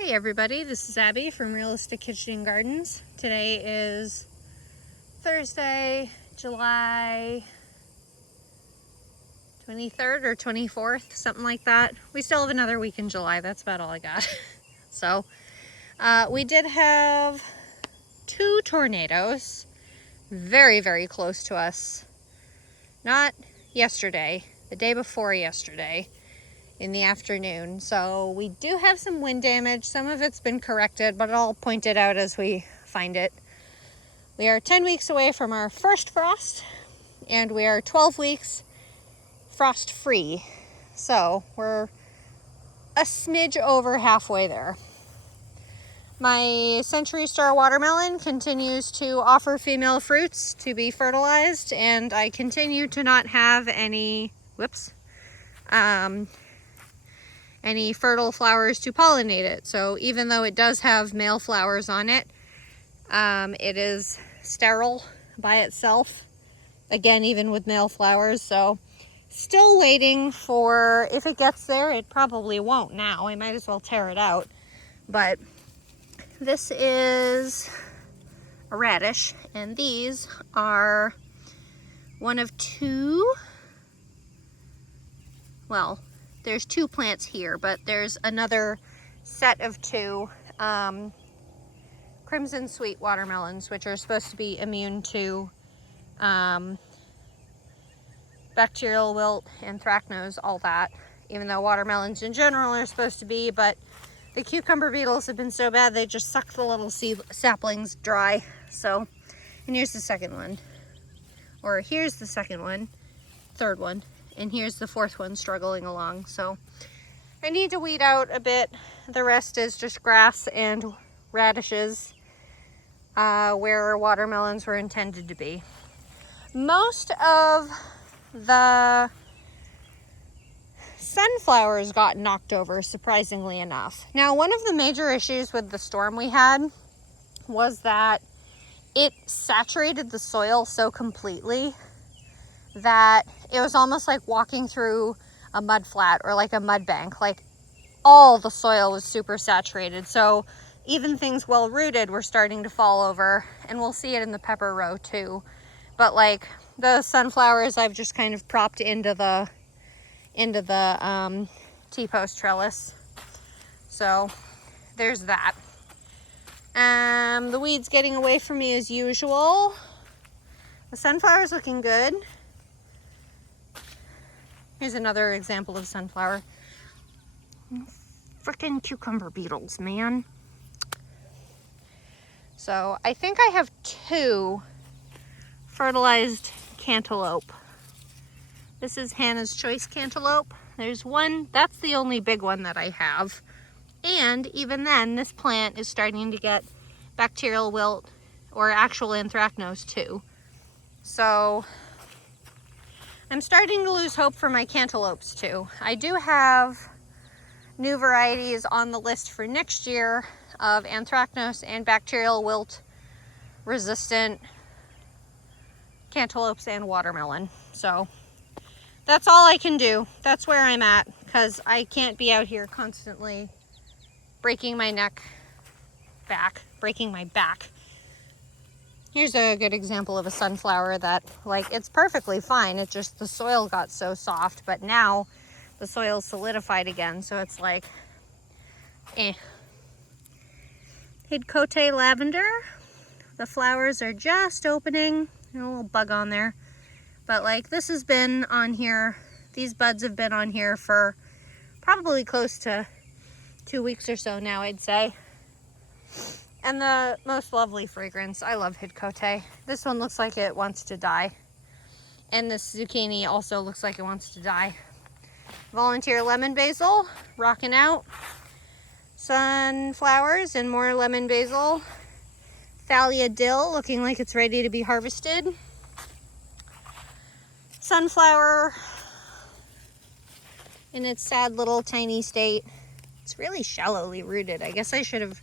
Hey everybody, this is Abby from Realistic Kitchen Gardens. Today is Thursday, July 23rd or 24th, something like that. We still have another week in July, that's about all I got. So, we did have 2 tornadoes very, very close to us. Not yesterday, the day before yesterday in the afternoon. So we do have some wind damage. Some of it's been corrected, but I'll point it out as we find it. We are 10 weeks away from our first frost, and we are 12 weeks frost free. So we're a smidge over halfway there. My Century Star watermelon continues to offer female fruits to be fertilized, and I continue to not have any fertile flowers to pollinate it. So even though it does have male flowers on it, it is sterile by itself. Again, even with male flowers. So still waiting for, if it gets there, it probably won't now. I might as well tear it out. But this is a radish, and these are one of 2, well, there's 2 plants here, but there's another set of 2 crimson sweet watermelons, which are supposed to be immune to bacterial wilt, anthracnose, all that, even though watermelons in general are supposed to be, but the cucumber beetles have been so bad they just suck the little saplings dry. So, and here's the second one, or here's the second one, third one, and here's the 4th one struggling along. So I need to weed out a bit. The rest is just grass and radishes where watermelons were intended to be. Most of the sunflowers got knocked over, surprisingly enough. Now, one of the major issues with the storm we had was that it saturated the soil so completely that it was almost like walking through a mud flat or like a mud bank. Like, all the soil was super saturated. So even things well rooted were starting to fall over, and we'll see it in the pepper row too. But like the sunflowers, I've just kind of propped into the T-post trellis. So there's that. The weeds getting away from me as usual. The sunflower's looking good. Here's another example of sunflower. Frickin' cucumber beetles, man. So I think I have 2 fertilized cantaloupe. This is Hannah's Choice cantaloupe. There's one, that's the only big one that I have. And even then, this plant is starting to get bacterial wilt or actual anthracnose too. So I'm starting to lose hope for my cantaloupes too. I do have new varieties on the list for next year of anthracnose and bacterial wilt resistant cantaloupes and watermelon. So that's all I can do. That's where I'm at, because I can't be out here constantly breaking my back. Here's a good example of a sunflower that, like, it's perfectly fine. It's just the soil got so soft, but now the soil's solidified again, so it's like, Hidcote lavender. The flowers are just opening. There's a little bug on there. But like, this has been on here, these buds have been on here for probably close to 2 weeks or so now, I'd say. And the most lovely fragrance. I love Hidcote. This one looks like it wants to die. And this zucchini also looks like it wants to die. Volunteer lemon basil, rocking out. Sunflowers and more lemon basil. Thalia dill, looking like it's ready to be harvested. Sunflower in its sad little tiny state. It's really shallowly rooted. I guess I should have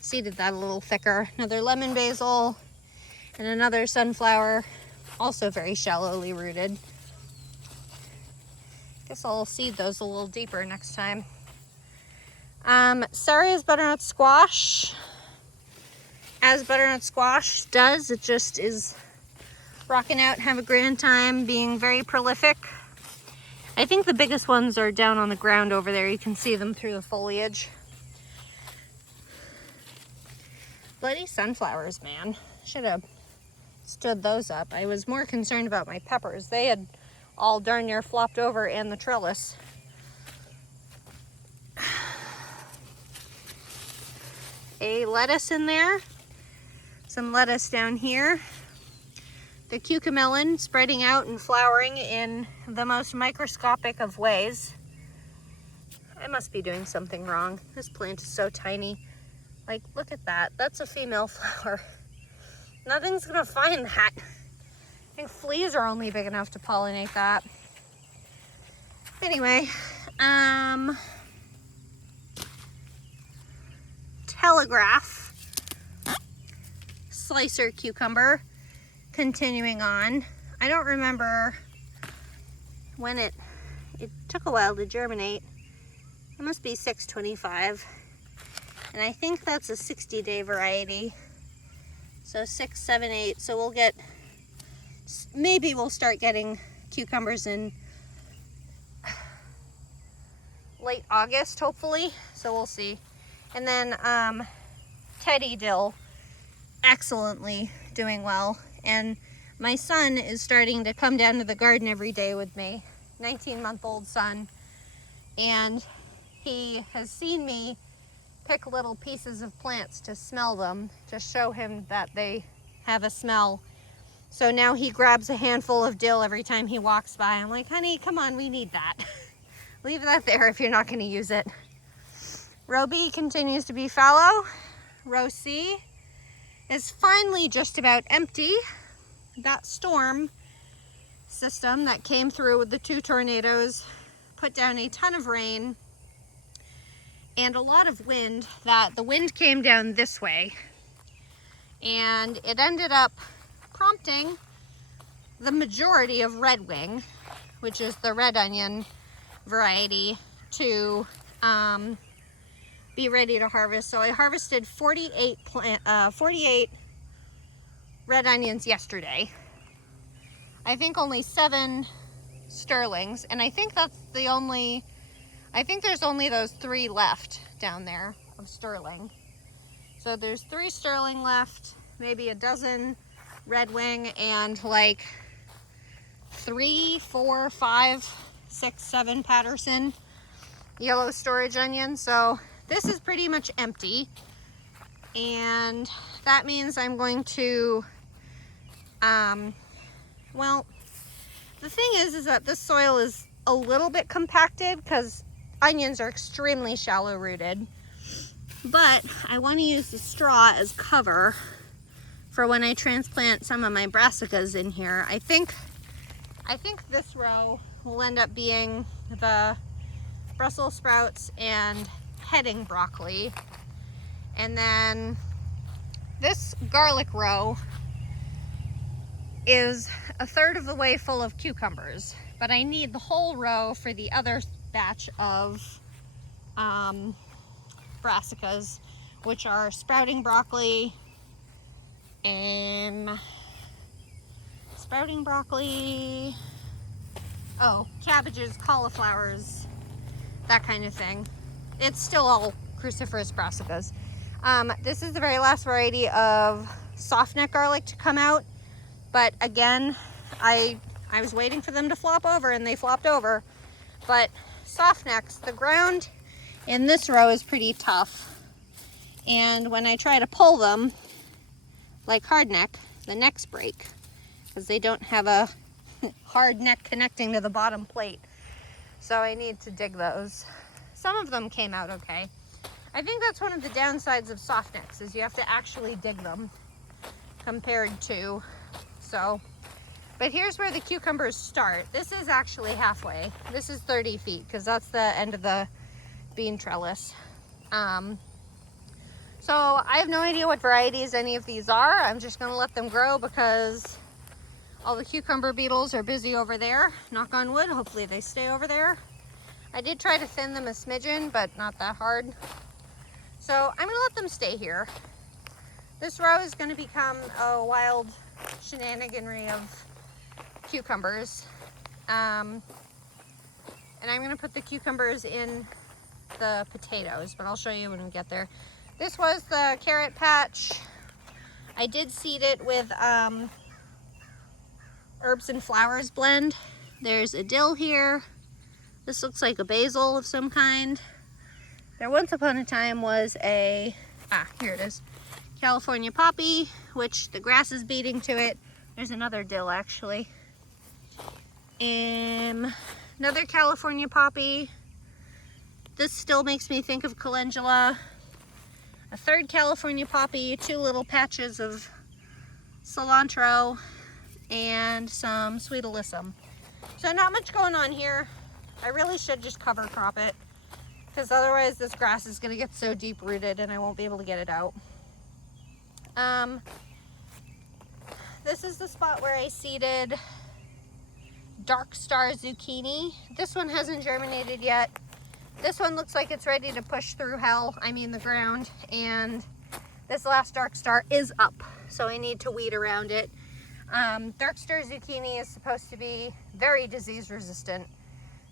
seeded that a little thicker. Another lemon basil and another sunflower, also very shallowly rooted. Guess I'll seed those a little deeper next time. Saria's butternut squash, as butternut squash does, it just is rocking out, have a grand time, being very prolific. I think the biggest ones are down on the ground over there. You can see them through the foliage. Bloody sunflowers, man. Should have stood those up. I was more concerned about my peppers. They had all darn near flopped over in the trellis. A lettuce in there. Some lettuce down here. The cucamelon spreading out and flowering in the most microscopic of ways. I must be doing something wrong. This plant is so tiny. Like, look at that. That's a female flower. Nothing's gonna find that. I think fleas are only big enough to pollinate that. Anyway, Telegraph slicer cucumber. Continuing on. I don't remember when it took a while to germinate. It must be 625. And I think that's a 60-day variety. So 6, 7, 8. So we'll get, maybe we'll start getting cucumbers in late August, hopefully. So we'll see. And then Teddy Dill, excellently doing well. And my son is starting to come down to the garden every day with me, 19-month-old son. And he has seen me pick little pieces of plants to smell them, to show him that they have a smell. So now he grabs a handful of dill every time he walks by. I'm like, honey, come on, we need that. Leave that there if you're not going to use it. Row B continues to be fallow. Row C is finally just about empty. That storm system that came through with the 2 tornadoes put down a ton of rain and a lot of wind. That the wind came down this way, and it ended up prompting the majority of redwing, which is the red onion variety, to be ready to harvest. So I harvested 48 red onions yesterday. I think only 7 sterlings, and I think that's the only, I think there's only those 3 left down there of sterling. So there's 3 sterling left, maybe a dozen redwing, and like 3, 4, 5, 6, 7 Patterson yellow storage onions. So this is pretty much empty, and that means I'm going to, well, the thing is that this soil is a little bit compacted because onions are extremely shallow rooted, but I want to use the straw as cover for when I transplant some of my brassicas in here. I think this row will end up being the Brussels sprouts and heading broccoli, and then this garlic row is a third of the way full of cucumbers, but I need the whole row for the other batch of brassicas, which are sprouting broccoli and cabbages, cauliflowers, that kind of thing. It's still all cruciferous brassicas. This is the very last variety of soft neck garlic to come out, but again, I was waiting for them to flop over, and they flopped over. But soft necks, the ground in this row is pretty tough, and when I try to pull them like hard neck, the necks break because they don't have a hard neck connecting to the bottom plate. So I need to dig those. Some of them came out okay. I think that's one of the downsides of soft necks, is you have to actually dig them compared to, so. But here's where the cucumbers start. This is actually halfway. This is 30 feet because that's the end of the bean trellis. So I have no idea what varieties any of these are. I'm just gonna let them grow because all the cucumber beetles are busy over there. Knock on wood, hopefully they stay over there. I did try to thin them a smidgen, but not that hard. So I'm gonna let them stay here. This row is gonna become a wild shenaniganry of cucumbers. And I'm gonna put the cucumbers in the potatoes, but I'll show you when we get there. This was the carrot patch. I did seed it with herbs and flowers blend. There's a dill here. This looks like a basil of some kind. There once upon a time was a, here it is, California poppy, which the grass is beating to it. There's another dill actually. Another California poppy. This still makes me think of calendula. A third California poppy, 2 little patches of cilantro, and some sweet alyssum. So not much going on here. I really should just cover crop it, because otherwise this grass is going to get so deep rooted and I won't be able to get it out. This is the spot where I seeded Dark Star zucchini. This one hasn't germinated yet. This one looks like it's ready to push through hell, the ground, and this last Dark Star is up, so I need to weed around it. Dark Star zucchini is supposed to be very disease resistant,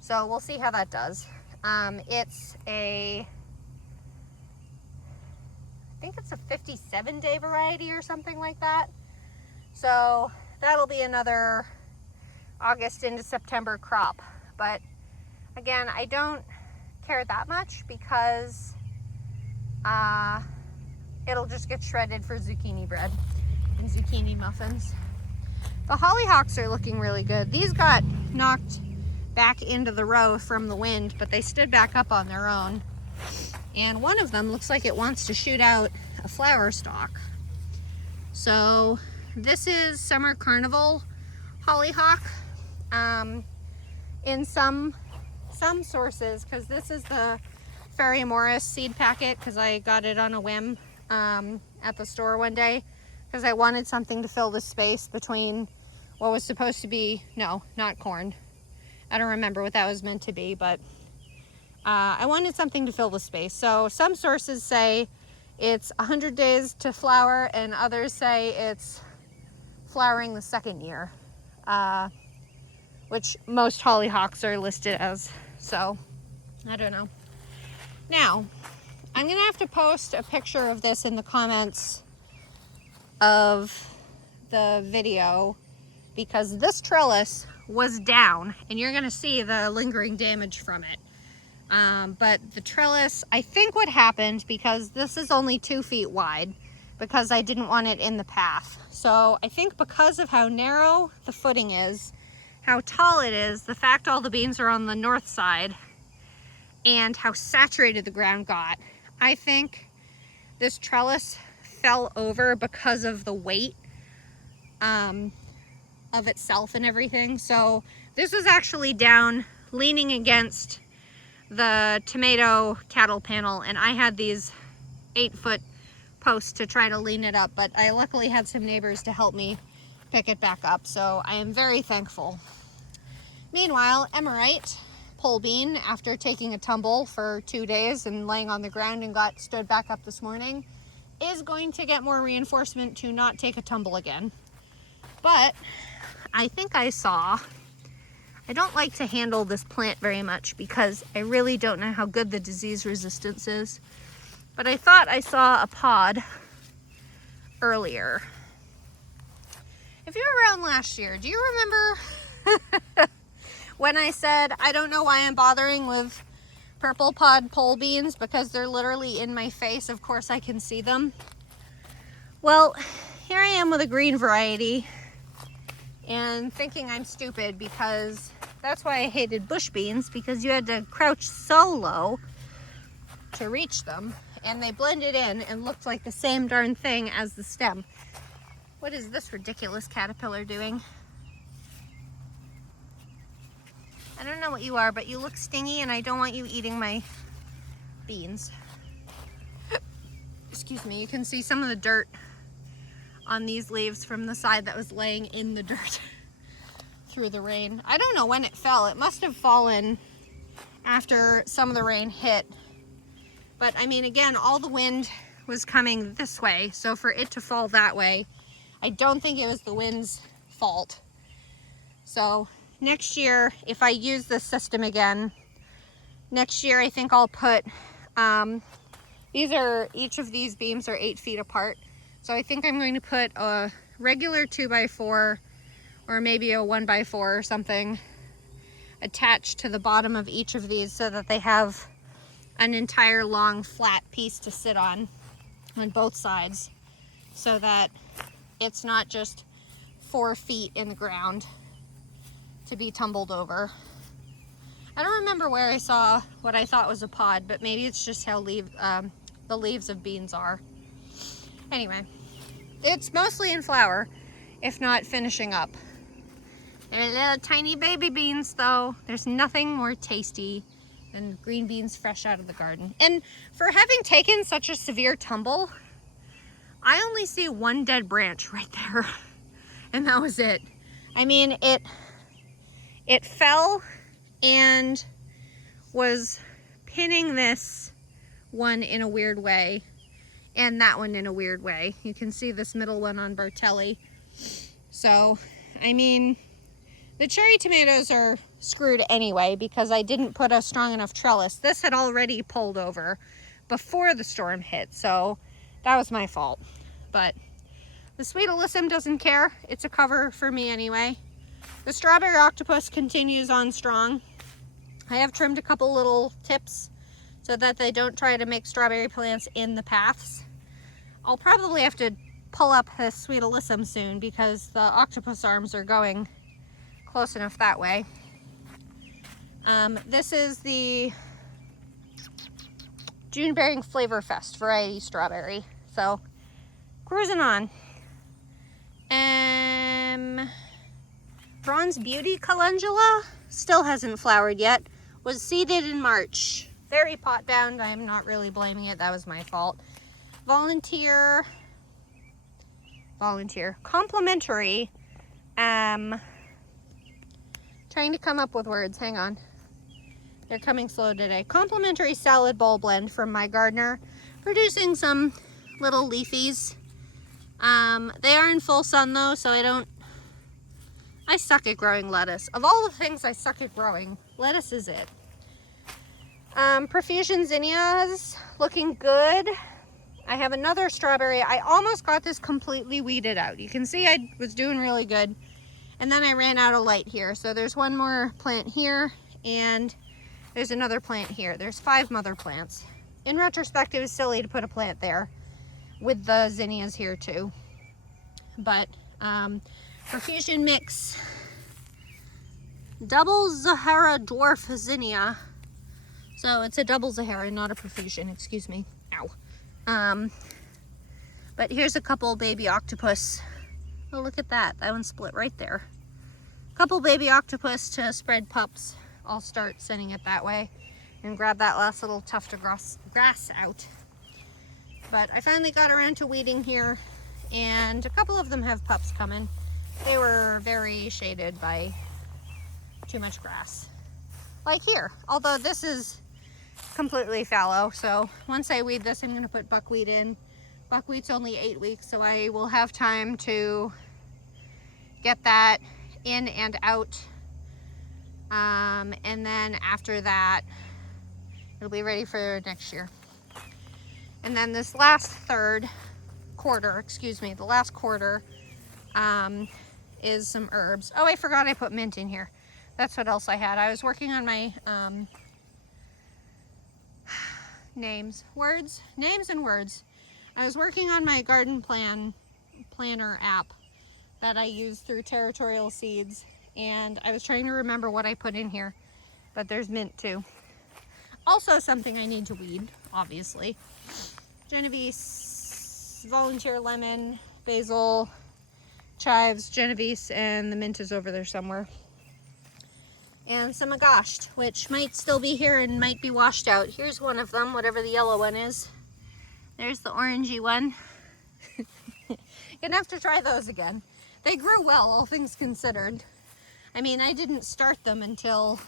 so we'll see how that does. It's I think it's a 57-day variety or something like that. So that'll be another August into September crop. But again, I don't care that much because it'll just get shredded for zucchini bread and zucchini muffins. The hollyhocks are looking really good. These got knocked back into the row from the wind, but they stood back up on their own. And one of them looks like it wants to shoot out a flower stalk. So this is Summer Carnival hollyhock. In some sources, because this is the Ferry Morris seed packet, because I got it on a whim at the store one day, because I wanted something to fill the space between what was supposed to be, no, not corn. I don't remember what that was meant to be, but I wanted something to fill the space. So some sources say it's 100 days to flower, and others say it's flowering the second year, which most hollyhocks are listed as. So I don't know. Now, I'm gonna have to post a picture of this in the comments of the video, because this trellis was down and you're gonna see the lingering damage from it. But the trellis, I think what happened, because this is only 2 feet wide, because I didn't want it in the path. So I think because of how narrow the footing is, how tall it is, the fact all the beans are on the north side, and how saturated the ground got, I think this trellis fell over because of the weight of itself and everything. So this was actually down leaning against the tomato cattle panel, and I had these 8-foot posts to try to lean it up, but I luckily had some neighbors to help me pick it back up, so I am very thankful. Meanwhile, Emerite pole bean, after taking a tumble for 2 days and laying on the ground and stood back up this morning, is going to get more reinforcement to not take a tumble again. But I think I don't like to handle this plant very much because I really don't know how good the disease resistance is. But I thought I saw a pod earlier. If you were around last year, do you remember when I said, I don't know why I'm bothering with purple pod pole beans because they're literally in my face? Of course I can see them. Well, here I am with a green variety and thinking I'm stupid, because that's why I hated bush beans, because you had to crouch so low to reach them, and they blended in and looked like the same darn thing as the stem. What is this ridiculous caterpillar doing? I don't know what you are, but you look stingy and I don't want you eating my beans. Excuse me, you can see some of the dirt on these leaves from the side that was laying in the dirt through the rain. I don't know when it fell. It must have fallen after some of the rain hit. But I mean, again, all the wind was coming this way, so for it to fall that way, I don't think it was the wind's fault. So next year, if I use this system again, next year I think I'll put, each of these beams are 8 feet apart. So I think I'm going to put a regular 2x4 or maybe a 1x4 or something attached to the bottom of each of these so that they have an entire long flat piece to sit on both sides, so that it's not just 4 feet in the ground to be tumbled over. I don't remember where I saw what I thought was a pod, but maybe it's just how the leaves of beans are. Anyway, it's mostly in flower, if not finishing up. They're little tiny baby beans though. There's nothing more tasty than green beans fresh out of the garden. And for having taken such a severe tumble, I only see one dead branch right there. And that was it. I mean, it fell and was pinning this one in a weird way and that one in a weird way. You can see this middle one on Bartelli. So, I mean, the cherry tomatoes are screwed anyway because I didn't put a strong enough trellis. This had already pulled over before the storm hit, so that was my fault. But the Sweet Alyssum doesn't care. It's a cover for me anyway. The strawberry octopus continues on strong. I have trimmed a couple little tips so that they don't try to make strawberry plants in the paths. I'll probably have to pull up this Sweet Alyssum soon because the octopus arms are going close enough that way. This is the June Bearing Flavor Fest variety strawberry. So, cruising on. Bronze Beauty Calendula still hasn't flowered yet. Was seeded in March. Very pot bound. I'm not really blaming it. That was my fault. Volunteer. Complimentary. Trying to come up with words. Hang on. They're coming slow today. Complimentary salad bowl blend from my gardener. Producing some little leafies. They are in full sun though, so I suck at growing lettuce. Of all the things I suck at growing, lettuce is it. Profusion zinnias, looking good. I have another strawberry. I almost got this completely weeded out. You can see I was doing really good. And then I ran out of light here. So there's one more plant here and there's another plant here. There's 5 mother plants. In retrospect, it was silly to put a plant there with the zinnias here too. But Profusion Mix Double Zahara Dwarf Zinnia. So it's a double Zahara, not a Profusion, excuse me. Ow. But here's a couple baby octopus. Oh, look at that. That one split right there. Couple baby octopus to spread pups. I'll start sending it that way and grab that last little tuft of grass out. But I finally got around to weeding here, and a couple of them have pups coming. They were very shaded by too much grass. Like here, although this is completely fallow, so once I weed this, I'm going to put buckwheat in. Buckwheat's only 8 weeks, so I will have time to get that in and out. And then after that, it'll be ready for next year. And then this last quarter, the last quarter, is some herbs. Oh, I forgot I put mint in here. That's what else I had. I was working on my names and words. I was working on my garden planner app that I use through Territorial Seeds, and I was trying to remember what I put in here, but there's mint too. Also something I need to weed, obviously. Genovese, Volunteer Lemon, Basil, Chives, Genovese, and the mint is over there somewhere. And some Agosht, which might still be here and might be washed out. Here's one of them, whatever the yellow one is. There's the orangey one. Gonna have to try those again. They grew well, all things considered. I mean, I didn't start them until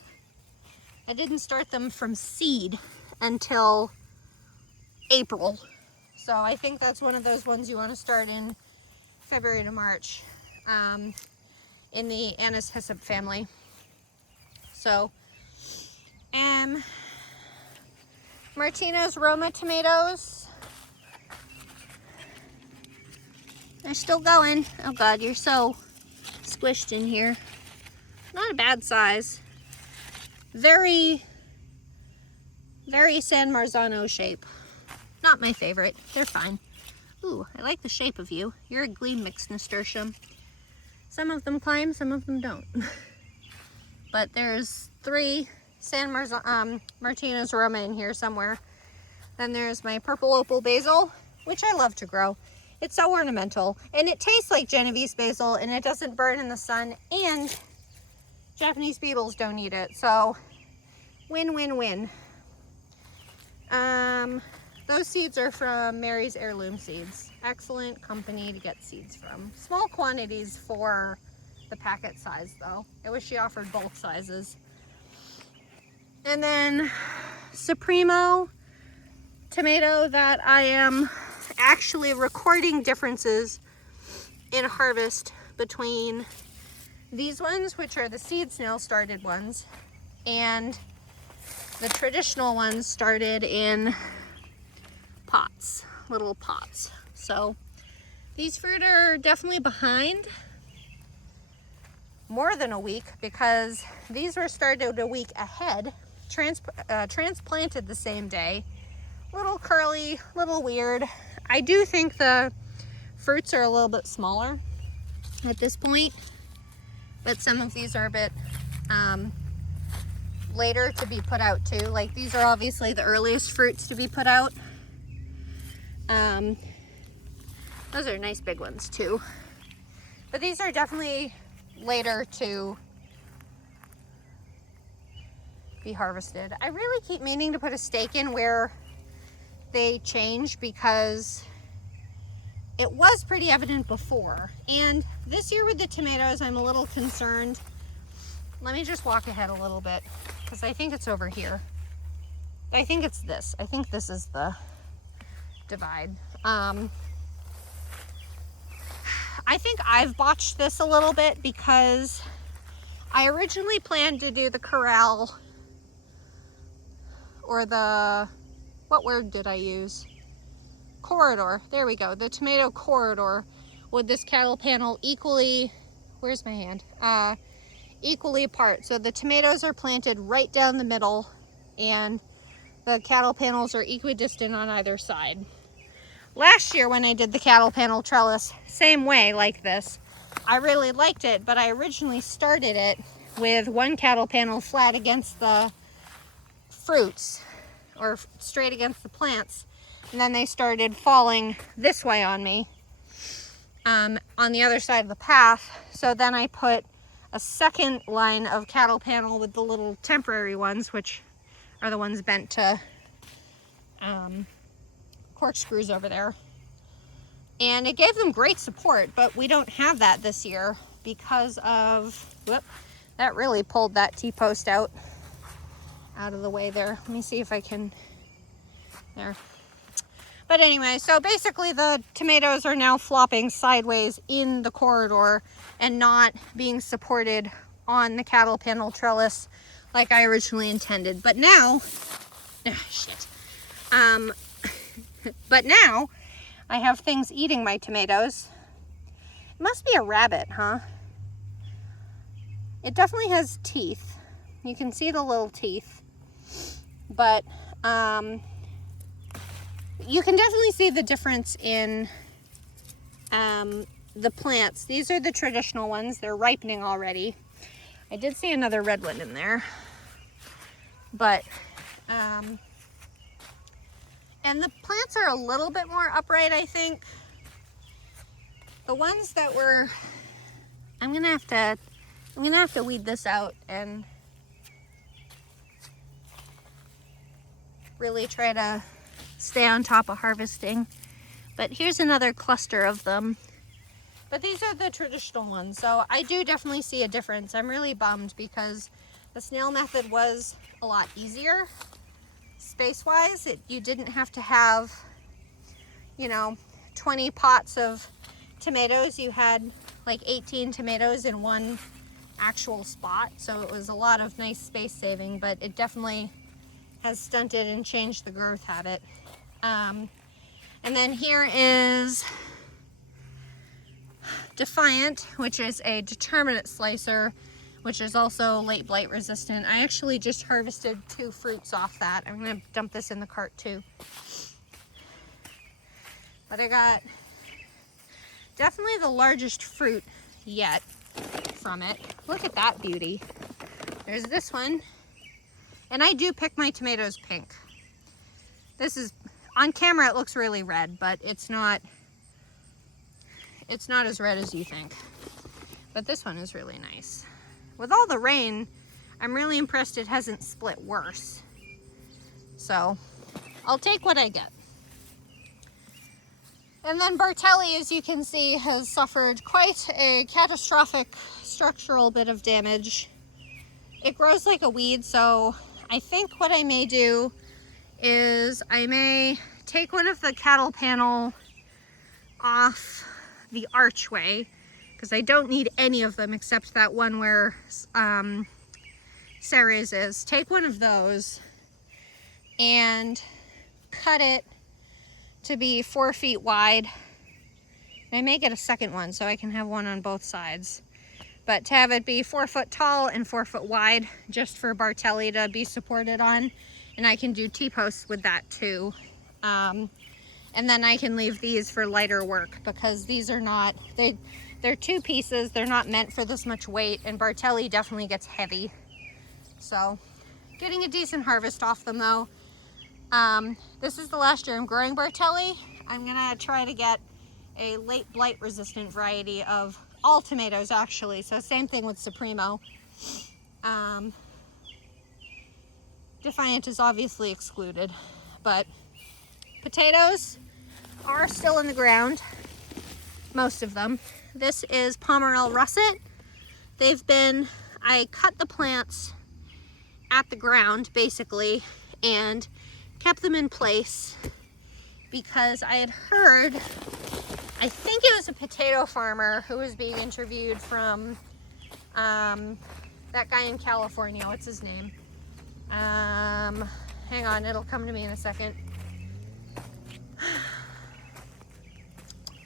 I didn't start them from seed until April. So I think that's one of those ones you want to start in February to March, in the Anise hyssop family. So, Martinez Roma tomatoes. They're still going. Oh God, you're so squished in here. Not a bad size. Very, very San Marzano shape. Not my favorite. They're fine. Ooh, I like the shape of you. You're a green mixed nasturtium. Some of them climb, some of them don't. But there's 3 San Martinez Roma in here somewhere. Then there's my purple opal basil, which I love to grow. It's so ornamental, and it tastes like Genovese basil, and it doesn't burn in the sun, and Japanese beetles don't eat it, so win, win, win. Those seeds are from Mary's Heirloom Seeds. Excellent company to get seeds from. Small quantities for the packet size, though. I wish she offered bulk sizes. And then Supremo tomato that I am actually recording differences in harvest between these ones, which are the seed snail started ones, and the traditional ones started in pots, little pots. So these fruit are definitely behind more than a week, because these were started a week ahead, transplanted the same day. Little curly, little weird. I do think the fruits are a little bit smaller at this point, but some of these are a bit later to be put out too. Like these are obviously the earliest fruits to be put out. Those are nice big ones too. But these are definitely later to be harvested. I really keep meaning to put a stake in where they change, because it was pretty evident before. And this year with the tomatoes, I'm a little concerned. Let me just walk ahead a little bit, because I think it's over here. I think it's this. I think this is the divide. I think I've botched this a little bit, because I originally planned to do the corral, or the, what word did I use? Corridor. There we go. The tomato corridor with this cattle panel equally, where's my hand? Equally apart. So the tomatoes are planted right down the middle, and the cattle panels are equidistant on either side. Last year when I did the cattle panel trellis, same way like this, I really liked it, but I originally started it with one cattle panel flat against the fruits, or straight against the plants, and then they started falling this way on me, on the other side of the path. So then I put a second line of cattle panel with the little temporary ones, which are the ones bent to corkscrews over there, and it gave them great support. But we don't have that this year because of, whoop, that really pulled that T-post out of the way there. Let me see if I can, there. But anyway, so basically the tomatoes are now flopping sideways in the corridor and not being supported on the cattle panel trellis like I originally intended. But now, shit. But now I have things eating my tomatoes. It must be a rabbit, huh? It definitely has teeth. You can see the little teeth. But you can definitely see the difference in the plants. These are the traditional ones. They're ripening already. I did see another red one in there. But and the plants are a little bit more upright, I think. The ones that were, I'm gonna have to weed this out and really try to stay on top of harvesting. But here's another cluster of them. But these are the traditional ones, so I do definitely see a difference. I'm really bummed because the snail method was a lot easier space-wise. You didn't have to have, you know, 20 pots of tomatoes. You had like 18 tomatoes in one actual spot, so it was a lot of nice space saving, but it definitely has stunted and changed the growth habit. And then here is Defiant, which is a determinate slicer, which is also late blight resistant. I actually just harvested 2 fruits off that. I'm gonna dump this in the cart too. But I got definitely the largest fruit yet from it. Look at that beauty. There's this one. And I do pick my tomatoes pink. This is, on camera it looks really red, but it's not as red as you think. But this one is really nice. With all the rain, I'm really impressed it hasn't split worse. So I'll take what I get. And then Bartelli, as you can see, has suffered quite a catastrophic structural bit of damage. It grows like a weed, so I think what I may do is I may take one of the cattle panel off the archway, because I don't need any of them except that one where Sarah's is. Take one of those and cut it to be 4 feet wide. I may get a second one so I can have one on both sides. But to have it be 4 foot tall and 4 foot wide, just for Bartelli to be supported on. And I can do T-posts with that too. And then I can leave these for lighter work, because these are not, they're 2 pieces. They're not meant for this much weight, and Bartelli definitely gets heavy. So getting a decent harvest off them though. This is the last year I'm growing Bartelli. I'm gonna try to get a late blight resistant variety of all tomatoes actually. So same thing with Supremo. Defiant is obviously excluded, but potatoes are still in the ground, most of them. This is Pomerelle russet. I cut the plants at the ground basically and kept them in place because I had heard, I think it was a potato farmer who was being interviewed from that guy in California. What's his name? Hang on, it'll come to me in a second.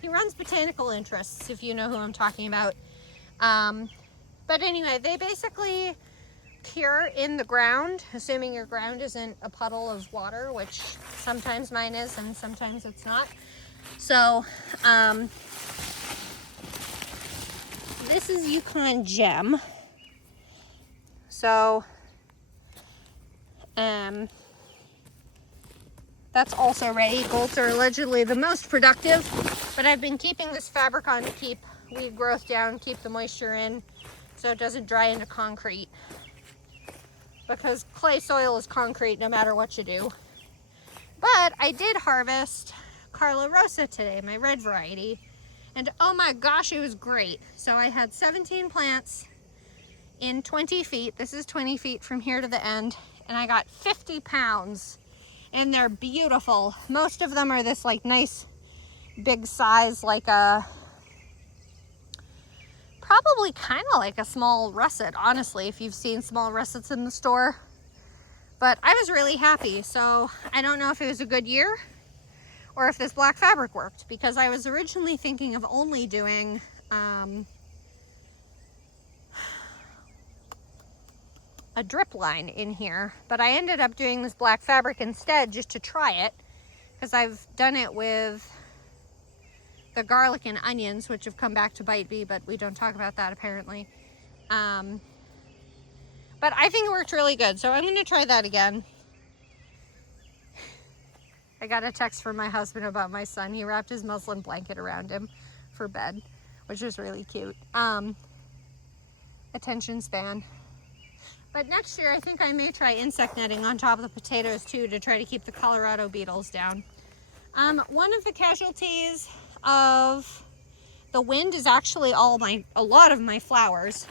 He runs Botanical Interests, if you know who I'm talking about. But anyway, they basically cure in the ground, assuming your ground isn't a puddle of water, which sometimes mine is and sometimes it's not. So this is Yukon Gem. So that's also ready. Golds are allegedly the most productive, but I've been keeping this fabric on to keep weed growth down, keep the moisture in so it doesn't dry into concrete, because clay soil is concrete no matter what you do. But I did harvest Carla Rosa today, my red variety, and oh my gosh, it was great. So I had 17 plants in 20 feet. This is 20 feet from here to the end, and I got 50 pounds, and they're beautiful. Most of them are this like nice big size, like a, probably kind of like a small russet, honestly, if you've seen small russets in the store. But I was really happy. So I don't know if it was a good year or if this black fabric worked, because I was originally thinking of only doing a drip line in here, but I ended up doing this black fabric instead just to try it, because I've done it with the garlic and onions, which have come back to bite me, but we don't talk about that apparently. But I think it worked really good, so I'm going to try that again. I got a text from my husband about my son. He wrapped his muslin blanket around him for bed, which was really cute. Attention span. But next year, I think I may try insect netting on top of the potatoes too, to try to keep the Colorado beetles down. One of the casualties of the wind is actually a lot of my flowers.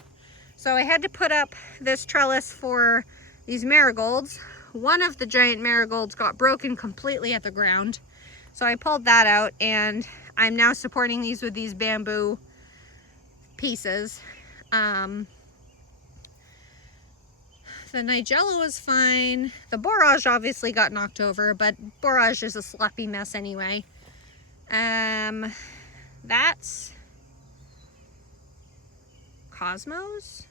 So I had to put up this trellis for these marigolds. One of the giant marigolds got broken completely at the ground. So I pulled that out, and I'm now supporting these with these bamboo pieces. The Nigella was fine. The borage obviously got knocked over, but borage is a sloppy mess anyway. That's Cosmos?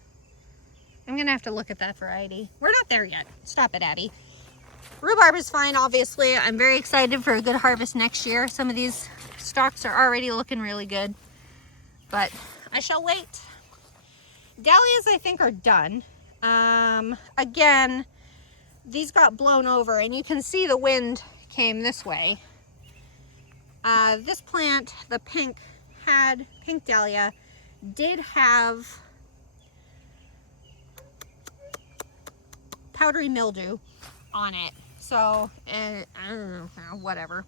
I'm gonna have to look at that variety. We're not there yet. Stop it, Abby. Rhubarb is fine, obviously. I'm very excited for a good harvest next year. Some of these stalks are already looking really good, but I shall wait. Dahlias, I think, are done. Again, these got blown over, and you can see the wind came this way. This plant, the pink dahlia, did have powdery mildew on it. So, I don't know, whatever.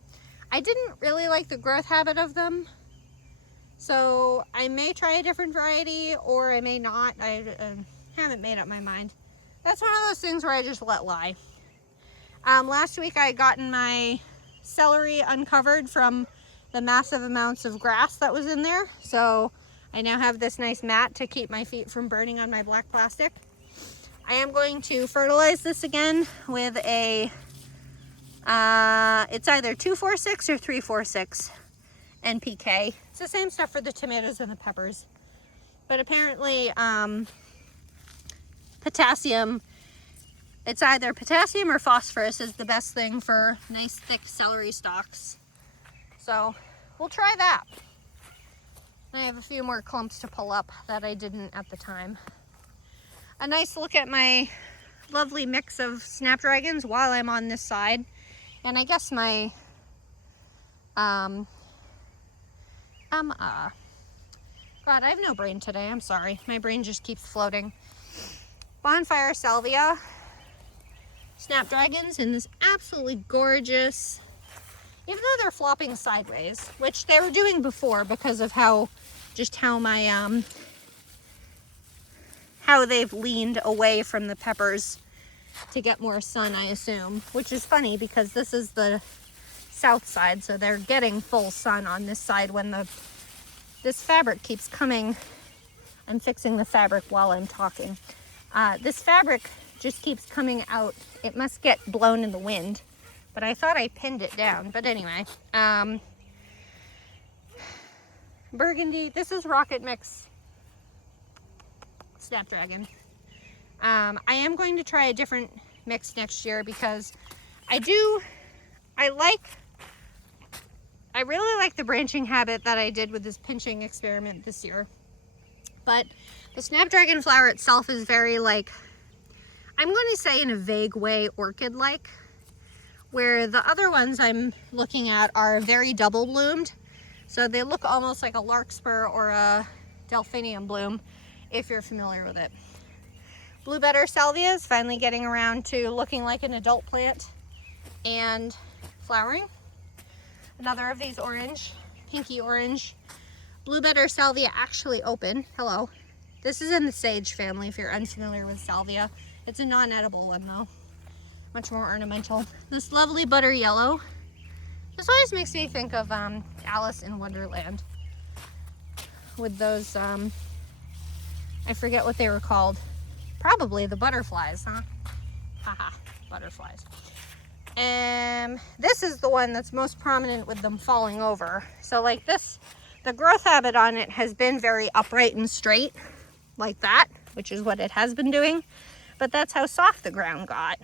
I didn't really like the growth habit of them. So I may try a different variety, or I may not. I haven't made up my mind. That's one of those things where I just let lie. Last week I had gotten my celery uncovered from the massive amounts of grass that was in there. So I now have this nice mat to keep my feet from burning on my black plastic. I am going to fertilize this again with a, it's either 2,4,6 or 3,4,6 NPK. It's the same stuff for the tomatoes and the peppers. But apparently potassium, it's either potassium or phosphorus is the best thing for nice thick celery stalks. So we'll try that. I have a few more clumps to pull up that I didn't at the time. A nice look at my lovely mix of snapdragons while I'm on this side. And I guess my God, I have no brain today. I'm sorry. My brain just keeps floating. Bonfire salvia, snapdragons in this absolutely gorgeous, even though they're flopping sideways, which they were doing before because of how my how they've leaned away from the peppers to get more sun, I assume, which is funny because this is the south side, so they're getting full sun on this side when this fabric keeps coming. I'm fixing the fabric while I'm talking. This fabric just keeps coming out. It must get blown in the wind, but I thought I pinned it down. But anyway, burgundy, this is Rocket Mix snapdragon. I am going to try a different mix next year because I really like the branching habit that I did with this pinching experiment this year. But the snapdragon flower itself is very, like, I'm going to say in a vague way, orchid-like, where the other ones I'm looking at are very double bloomed. So they look almost like a larkspur or a delphinium bloom, if you're familiar with it. Blue Better salvia is finally getting around to looking like an adult plant and flowering. Another of these orange, pinky orange. Blue Better salvia actually open. Hello. This is in the sage family if you're unfamiliar with salvia. It's a non-edible one though. Much more ornamental. This lovely butter yellow. This always makes me think of Alice in Wonderland. With those, I forget what they were called. Probably the butterflies, huh? Haha, butterflies. And this is the one that's most prominent with them falling over. So like this, the growth habit on it has been very upright and straight, like that, which is what it has been doing. But that's how soft the ground got.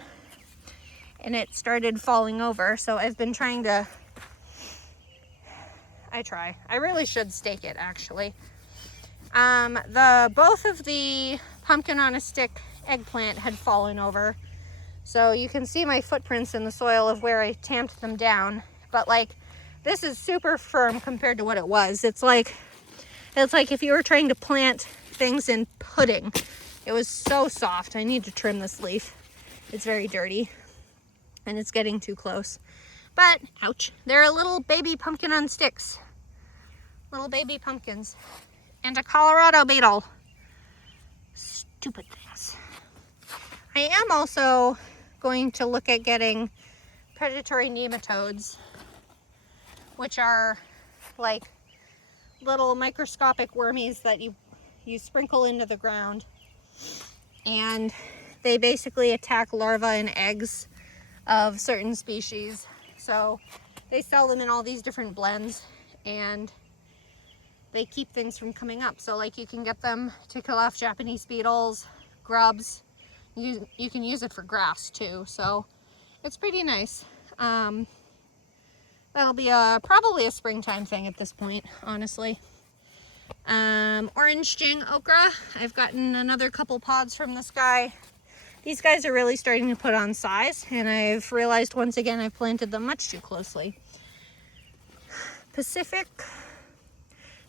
And it started falling over. So I've been trying to, I really should stake it actually. Both of the pumpkin on a stick eggplant had fallen over. So you can see my footprints in the soil of where I tamped them down. But like, this is super firm compared to what it was. It's like if you were trying to plant things in pudding. It was so soft. I need to trim this leaf. It's very dirty and it's getting too close. But, ouch, they're a little baby pumpkin on sticks. Little baby pumpkins. And a Colorado beetle. Stupid things. I am also going to look at getting predatory nematodes, which are like little microscopic wormies that you sprinkle into the ground, and they basically attack larvae and eggs of certain species. So they sell them in all these different blends, and they keep things from coming up. So like you can get them to kill off Japanese beetles, grubs. You can use it for grass too, so it's pretty nice. That'll be probably a springtime thing at this point, honestly. Orange Jing okra. I've gotten another couple pods from this guy. These guys are really starting to put on size, and I've realized once again I've planted them much too closely.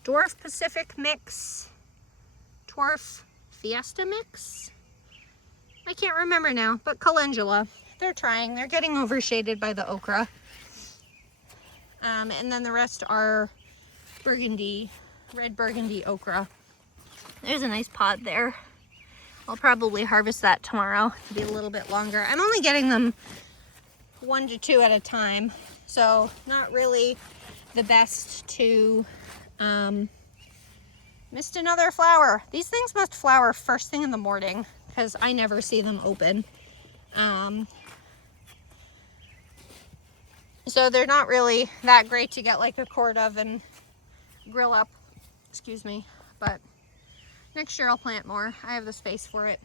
Dwarf Pacific mix, Dwarf Fiesta mix. I can't remember now, but calendula. They're trying. They're getting overshaded by the okra. And then the rest are red burgundy okra. There's a nice pod there. I'll probably harvest that tomorrow to be a little bit longer. I'm only getting them 1 to 2 at a time, so not really the best to missed another flower. These things must flower first thing in the morning because I never see them open. So they're not really that great to get like a quart of and grill up, excuse me, but next year I'll plant more. I have the space for it.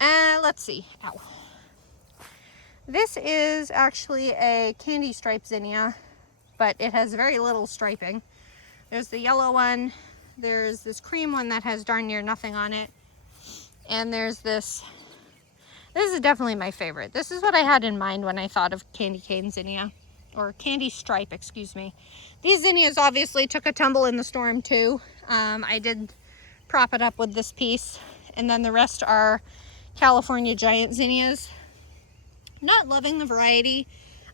Let's see. Ow. This is actually a candy stripe zinnia, but it has very little striping. There's the yellow one, there's this cream one that has darn near nothing on it, and there's this is definitely my favorite. This is what I had in mind when I thought of candy cane zinnia, or candy stripe, excuse me. These zinnias obviously took a tumble in the storm too. I did prop it up with this piece, and then the rest are California giant zinnias. Not loving the variety.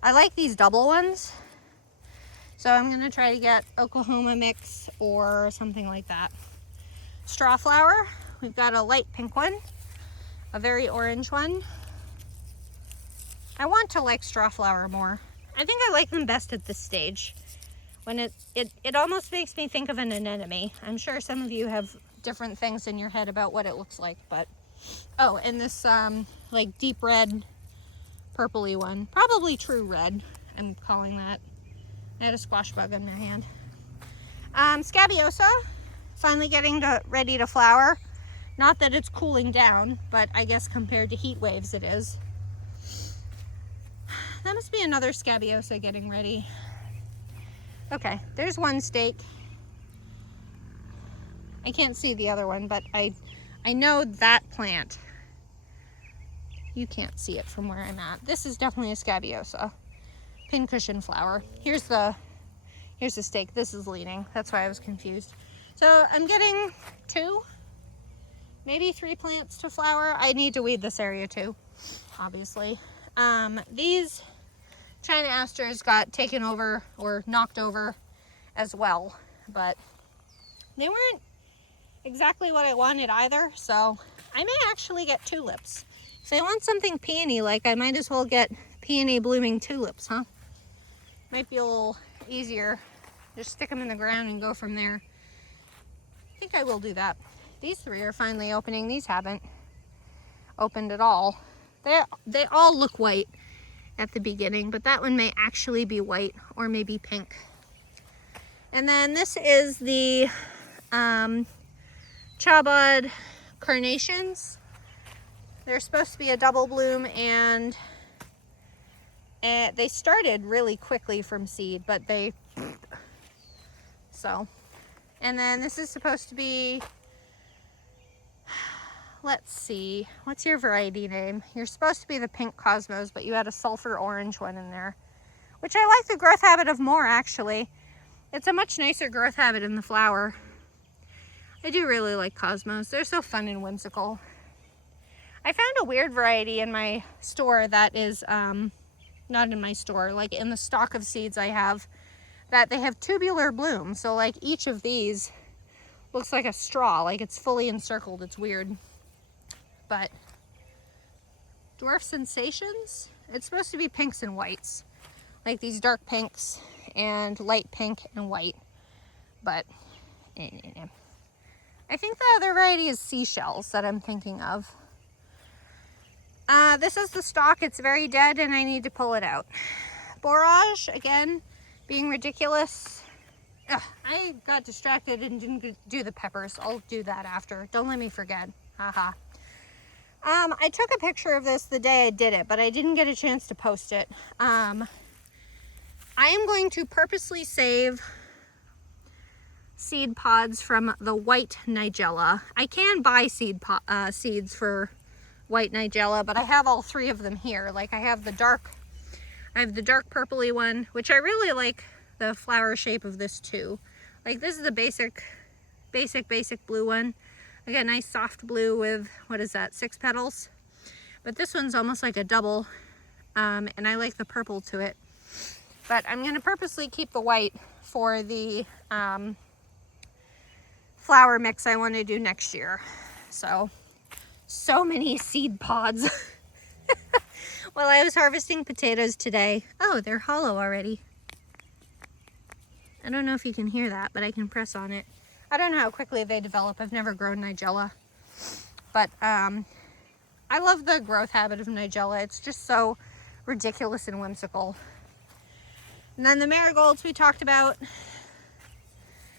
I like these double ones, so I'm gonna try to get Oklahoma mix or something like that. Straw flower, we've got a light pink one, a very orange one. I want to like straw flower more. I think I like them best at this stage. When it almost makes me think of an anemone. I'm sure some of you have different things in your head about what it looks like, but oh, and this like deep red purpley one, probably true red, I'm calling that. I had a squash bug in my hand. Scabiosa, finally getting ready to flower. Not that it's cooling down, but I guess compared to heat waves it is. That must be another Scabiosa getting ready. Okay, there's one stake. I can't see the other one, but I know that plant. You can't see it from where I'm at. This is definitely a Scabiosa. Pincushion flower. Here's the stake. This is leaning. That's why I was confused. So I'm getting 2, maybe 3 plants to flower. I need to weed this area too, obviously. These China asters got taken over or knocked over as well, but they weren't exactly what I wanted either, so I may actually get tulips. If I want something peony like, I might as well get peony blooming tulips, huh? Might be a little easier. Just stick them in the ground and go from there. I think I will do that. These 3 are finally opening. These haven't opened at all. They all look white at the beginning, but that one may actually be white or maybe pink. And then this is the Chabad carnations. They're supposed to be a double bloom, and they started really quickly from seed, but so. And then this is supposed to be, let's see, what's your variety name? You're supposed to be the pink cosmos, but you had a sulfur orange one in there, which I like the growth habit of more, actually. It's a much nicer growth habit in the flower. I do really like cosmos. They're so fun and whimsical. I found a weird variety in my store that is, not in my store, like in the stock of seeds I have, that they have tubular bloom. So like each of these looks like a straw, like it's fully encircled. It's weird. But Dwarf Sensations. It's supposed to be pinks and whites, like these dark pinks and light pink and white, but I think the other variety is Seashells that I'm thinking of. This is the stalk. It's very dead and I need to pull it out. Borage, again, being ridiculous. Ugh, I got distracted and didn't do the peppers. I'll do that after. Don't let me forget. Haha. I took a picture of this the day I did it, but I didn't get a chance to post it. I am going to purposely save seed pods from the white Nigella. I can buy seeds for white Nigella, but I have all three of them here. Like I have the dark purpley one, which I really like the flower shape of this too. Like this is the basic blue one. I got a nice soft blue with, what is that, 6 petals? But this one's almost like a double, and I like the purple to it. But I'm gonna purposely keep the white for the flower mix I want to do next year. So many seed pods. While I was harvesting potatoes today. Oh, they're hollow already. I don't know if you can hear that, but I can press on it. I don't know how quickly they develop. I've never grown Nigella. But I love the growth habit of Nigella. It's just so ridiculous and whimsical. And then the marigolds we talked about.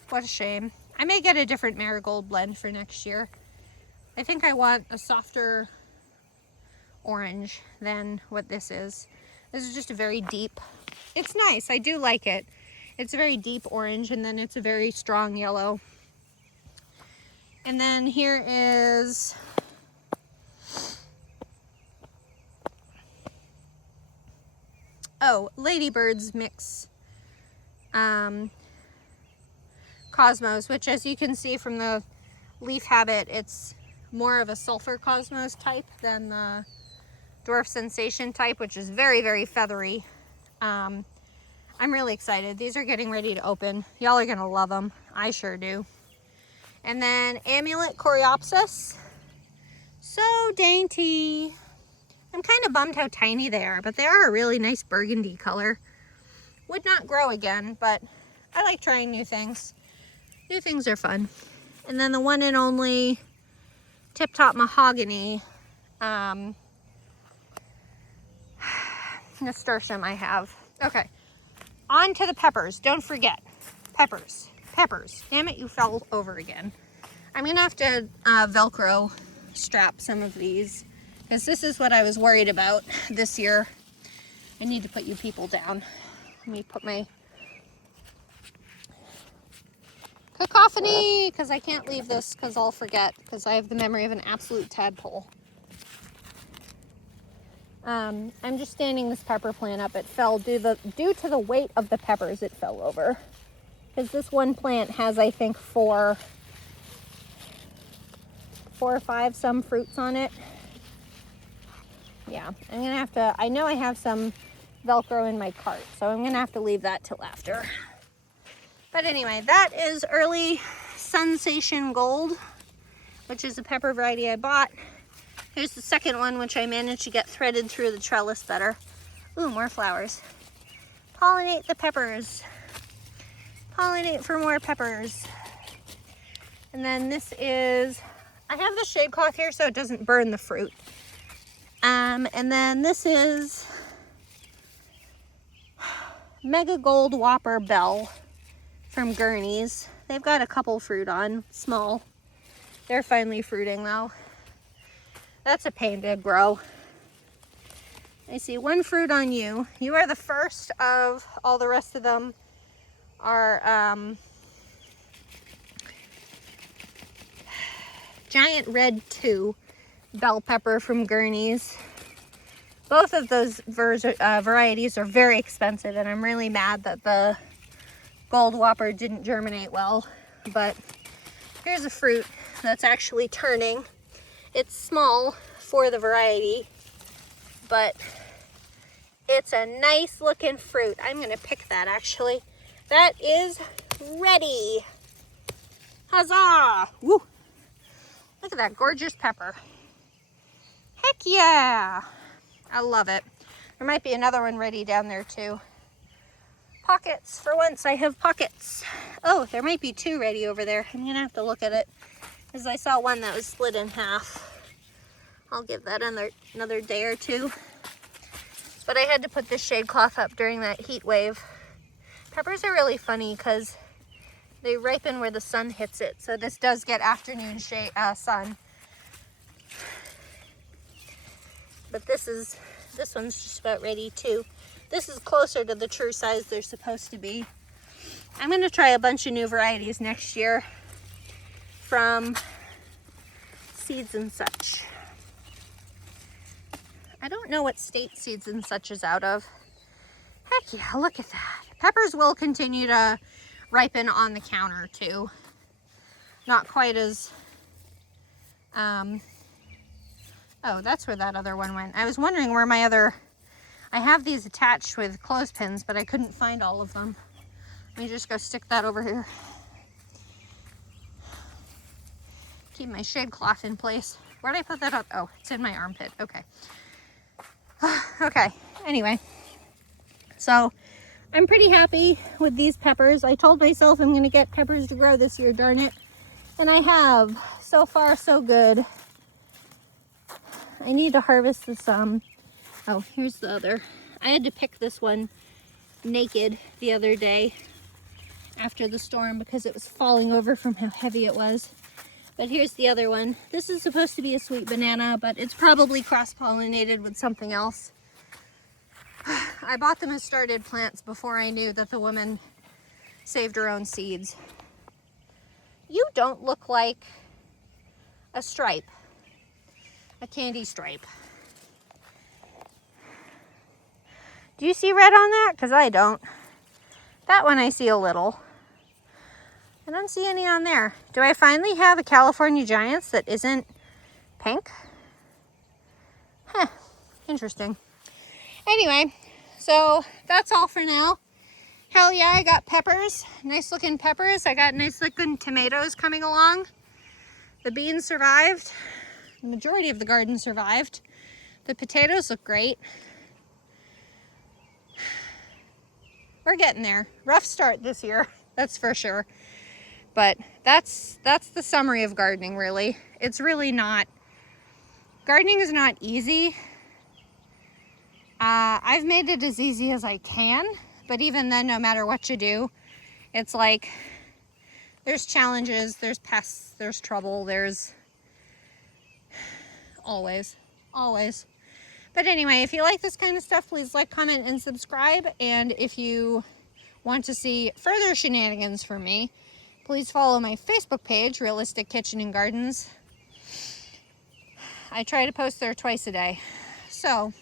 What a shame. I may get a different marigold blend for next year. I think I want a softer orange than what this is. This is just a very deep, it's nice, I do like it. It's a very deep orange and then it's a very strong yellow. And then here is Ladybirds mix Cosmos, which as you can see from the leaf habit, it's more of a sulfur Cosmos type than the Dwarf Sensation type, which is very, very feathery. I'm really excited. These are getting ready to open. Y'all are gonna love them. I sure do. And then Amulet Coreopsis. So dainty. I'm kind of bummed how tiny they are, but they are a really nice burgundy color. Would not grow again, but I like trying new things. New things are fun. And then the one and only Tip Top Mahogany nasturtium I have. Okay, on to the peppers. Don't forget, peppers. Damn it, you fell over again. I'm gonna have to Velcro strap some of these because this is what I was worried about this year. I need to put you people down. Let me put my cacophony, because I can't leave this because I'll forget, because I have the memory of an absolute tadpole. I'm just standing this pepper plant up. It fell due to the weight of the peppers. It fell over because this one plant has, I think, four or five some fruits on it. Yeah, I'm gonna have to. I know I have some Velcro in my cart, so I'm gonna have to leave that till after. But anyway, that is early Sensation Gold, which is a pepper variety I bought. Here's the second one, which I managed to get threaded through the trellis better. Ooh, more flowers. Pollinate the peppers. Pollinate for more peppers. And then this is, I have the shade cloth here so it doesn't burn the fruit. And then this is Mega Gold Whopper Bell from Gurney's. They've got a couple fruit on, small. They're finally fruiting though. That's a pain to grow. I see one fruit on you. You are the first of all the rest of them are Giant Red 2 bell pepper from Gurney's. Both of those varieties are very expensive, and I'm really mad that the Gold Whopper didn't germinate well. But here's a fruit that's actually turning. It's small for the variety, but it's a nice looking fruit. I'm gonna pick that actually. That is ready. Huzzah! Woo! Look at that gorgeous pepper. Heck yeah! I love it. There might be another one ready down there too. Pockets. For once I have pockets. Oh, there might be two ready over there. I'm gonna have to look at it, because I saw one that was split in half. I'll give that another day or two. But I had to put this shade cloth up during that heat wave. Peppers are really funny because they ripen where the sun hits it. So this does get afternoon shade, sun. But this one's just about ready too. This is closer to the true size they're supposed to be. I'm gonna try a bunch of new varieties next year from Seeds and Such. I don't know what state Seeds and Such is out of. Heck yeah, look at that. Peppers will continue to ripen on the counter too. Not quite as, oh, that's where that other one went. I was wondering where my other, I have these attached with clothespins, but I couldn't find all of them. Let me just go stick that over here. Keep my shade cloth in place. Where'd I put that up? Oh, it's in my armpit. Okay. Okay, anyway. So, I'm pretty happy with these peppers. I told myself I'm going to get peppers to grow this year, darn it. And I have. So far, so good. I need to harvest this. Oh, here's the other. I had to pick this one naked the other day after the storm because it was falling over from how heavy it was. But here's the other one. This is supposed to be a sweet banana, but it's probably cross-pollinated with something else. I bought them as started plants before I knew that the woman saved her own seeds. You don't look like a stripe, a candy stripe. Do you see red on that? Because I don't. That one I see a little. I don't see any on there. Do I finally have a California Giants that isn't pink? Huh, interesting. Anyway, so that's all for now. Hell yeah, I got peppers, nice looking peppers. I got nice looking tomatoes coming along. The beans survived. The majority of the garden survived. The potatoes look great. We're getting there. Rough start this year, that's for sure. But that's the summary of gardening, really. It's really not, gardening is not easy. I've made it as easy as I can, but even then, no matter what you do, it's like, there's challenges, there's pests, there's trouble, there's always. But anyway, if you like this kind of stuff, please like, comment, and subscribe. And if you want to see further shenanigans from me, please follow my Facebook page, Realistic Kitchen and Gardens. I try to post there twice a day. So,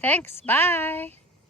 thanks. Bye.